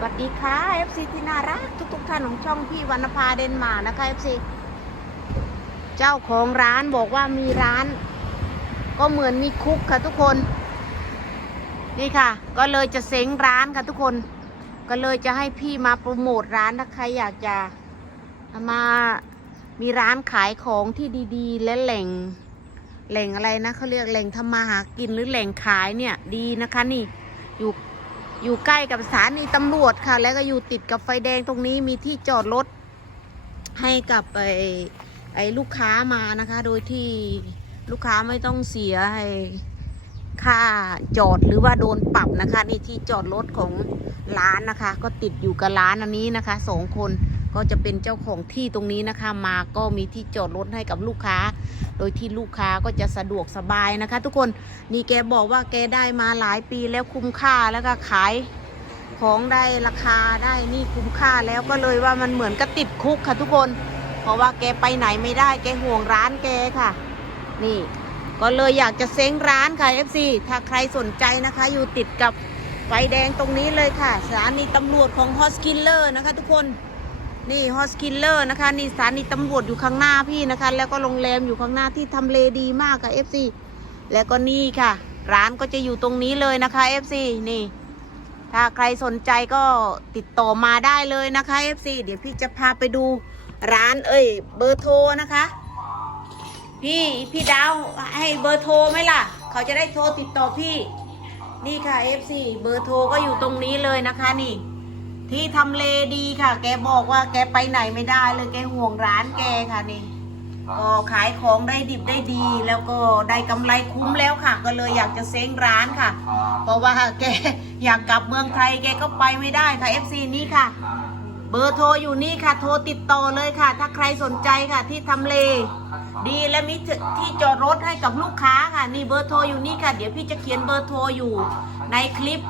สวัสดีค่ะ FC ที่น่ารักทุกทุกๆท่านของช่องพี่วรรณภาเดนมาร์กนะคะ FC เจ้าของร้านบอกว่ามีร้าน ก็เหมือนมีคุกค่ะทุกคน นี่ค่ะ ก็เลยจะเซ้งร้านค่ะทุกคน ก็เลยจะให้พี่มาโปรโมทร้านถ้าใครอยากจะมามีร้านขายของที่ดี ๆ และแหล่งแหล่งอะไรนะเขาเรียกแหล่งทำมาหากินหรือแหล่งขายเนี่ยดีนะคะนี่อยู่ อยู่ใกล้กับสถานีตำรวจค่ะ แล้วก็อยู่ติดกับไฟแดงตรงนี้มีที่จอดรถให้กับไอ้ไอ้ลูกค้ามานะคะ โดยที่ลูกค้าไม่ต้องเสียไอ้ค่าจอดหรือว่าโดนปรับนะคะ นี่ที่จอดรถของร้านนะคะ ก็ติดอยู่กับร้านอันนี้นะคะสองคน ก็จะเป็นเจ้าของที่ตรงนี้นะคะมาก็มีที่จอดรถให้กับลูกค้า โดยที่ลูกค้าก็จะสะดวกสบายนะคะ ทุกคนนี่แกบอกว่าแกได้มาหลายปีแล้วคุ้มค่าแล้วก็ขายของได้ราคาได้นี่คุ้มค่าแล้วก็เลยว่ามันเหมือนกับติดคุกค่ะทุกคน เพราะว่าแกไปไหนไม่ได้แกห่วงร้านแกค่ะ นี่ ก็เลยอยากจะเซ้งร้านค่ะ FC ถ้าใครสนใจนะคะ อยู่ติดกับไฟแดงตรงนี้เลยค่ะสถานีตำรวจของฮอสกิลเลอร์นะคะทุกคน นี่ฮอสกิลเลอร์นะคะ นี่สถานีตำรวจอยู่ข้างหน้าพี่นะคะ แล้วก็โรงแรมอยู่ข้างหน้าที่ทำเลดีมากค่ะ FC แล้วก็นี่ค่ะ ร้านก็จะอยู่ตรงนี้เลยนะคะ FC นี่ ถ้าใครสนใจก็ติดต่อมาได้เลยนะคะ FC เดี๋ยวพี่จะพาไปดูร้านเอ้ย เบอร์โทรนะคะ พี่พี่ดาวให้เบอร์โทรไหมล่ะ เขาจะได้โทรติดต่อพี่ นี่ค่ะ FC เบอร์โทรก็อยู่ตรงนี้เลยนะคะนี่ ที่ทำเลดีค่ะ แกบอกว่าแกไปไหนไม่ได้เลยแกห่วงร้านแกค่ะนี่ก็ขายของได้ดิบได้ดี แล้วก็ได้กำไรคุ้มแล้วค่ะ ก็เลยอยากจะเซ้งร้านค่ะ เพราะว่าแกอยากกลับเมืองไทยแกก็ไปไม่ได้ค่ะ FC นี่ค่ะ เบอร์โทรอยู่นี่ค่ะ โทรติดต่อเลยค่ะ ถ้าใครสนใจค่ะที่ทำเล ดีและมีที่จอดรถให้กับลูกค้าค่ะ นี่เบอร์โทรอยู่นี่ค่ะ เดี๋ยวพี่จะเขียนเบอร์โทรอยู่ในคลิป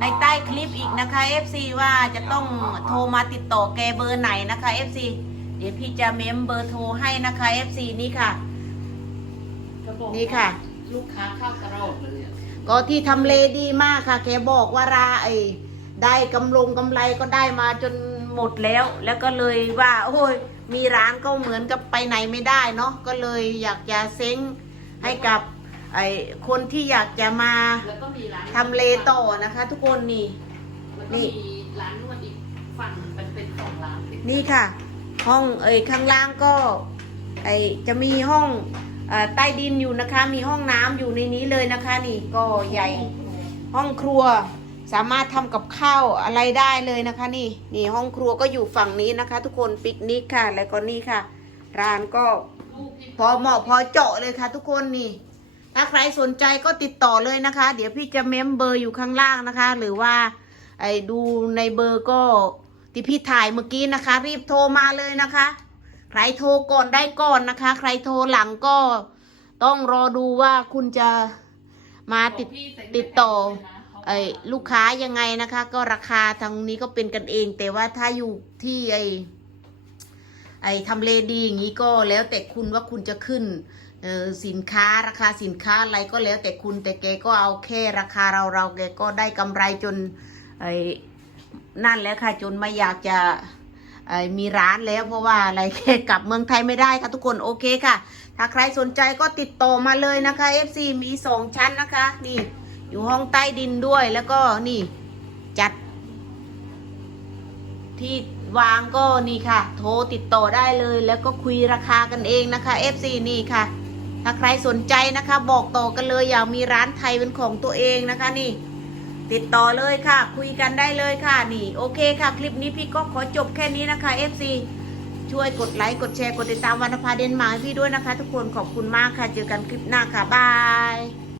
ในใต้คลิปอีกนะคะ FC ว่าจะต้องโทรมาติดต่อแกเบอร์ไหนนะคะ FC เดี๋ยวพี่จะเมมเบอร์โทรให้นะคะ FC นี่ค่ะ นี่ค่ะ ลูกค้าเข้ากระโดดเลยอะก็ที่ทำเลดีมากค่ะ แกบอกว่าราไอ้ได้กำลงกำไรก็ได้มาจนหมดแล้ว แล้วก็เลยว่า โอ้ยมีร้านก็เหมือนกับไปไหนไม่ได้เนาะก็เลยอยากจะเซ้งให้กับ ไอ้คนที่อยากจะมาแล้วก็มีร้านทำเลต่อนะคะ ทุกคนนี่ แล้วนี่ก็มีร้านนวดอีกฝั่งเป็นเป็นสองร้านติดนี่ค่ะ ห้องเอ้ยข้างล่างก็ ไอจะมีห้องเออใต้ดินอยู่นะคะ มีห้องน้ำอยู่ในนี้เลยนะคะ นี่ก็ใหญ่ ห้องครัวสามารถทำกับข้าวอะไรได้เลยนะคะ นี่นี่ห้องครัวก็อยู่ฝั่งนี้นะคะ ทุกคนปิกนิกค่ะ แล้วก็นี่ค่ะ ร้านก็ ลูกที่พอเหมาะพอเจาะเลยค่ะ ทุกคนนี่ ถ้าใครสนใจก็ติดต่อเลยนะคะ เดี๋ยวพี่จะเมมเบอร์อยู่ข้างล่างนะคะ หรือว่าไอ้ดูในเบอร์ก็ที่พี่ถ่ายเมื่อกี้นะคะ รีบโทรมาเลยนะคะ ใครโทรก่อนได้ก่อนนะคะ ใครโทรหลังก็ต้องรอดูว่าคุณจะมาติดติดต่อไอ้ลูกค้ายังไงนะคะ ก็ราคาทางนี้ก็เป็นกันเอง แต่ว่าถ้าอยู่ที่ไอ้ไอ้ทำเลดีอย่างนี้ก็แล้วแต่คุณว่าคุณจะขึ้น เออสินค้าราคาสินค้าอะไรก็แล้วแต่คุณแต่แกก็เอาแค่ราคาเราเราแกก็ได้กำไรจนไอ้นั่นแล้วค่ะจนไม่อยากจะไอ้มีร้านแล้วเพราะว่าอะไรแกกลับเมืองไทยไม่ได้ค่ะทุกคนโอเคค่ะ ถ้าใครสนใจก็ติดต่อมาเลยนะคะ FC มีสองชั้นนะคะ นี่ อยู่ห้องใต้ดินด้วยแล้วก็นี่จัด ที่วางก็นี่ค่ะ โทรติดต่อได้เลยแล้วก็คุยราคากันเองนะคะ FC นี่ค่ะ ถ้าใครสนใจนะคะ บอกต่อกันเลยอยากมีร้านไทยเป็นของตัวเองนะคะนี่ ติดต่อเลยค่ะ คุยกันได้เลยค่ะนี่ โอเคค่ะ คลิปนี้พี่ก็ขอจบแค่นี้นะคะ FC ช่วยกดไลค์กดแชร์กดติดตามวรรณภาเดนมาร์กให้พี่ด้วยนะคะ ทุกคนขอบคุณมากค่ะ เจอกันคลิปหน้าค่ะบาย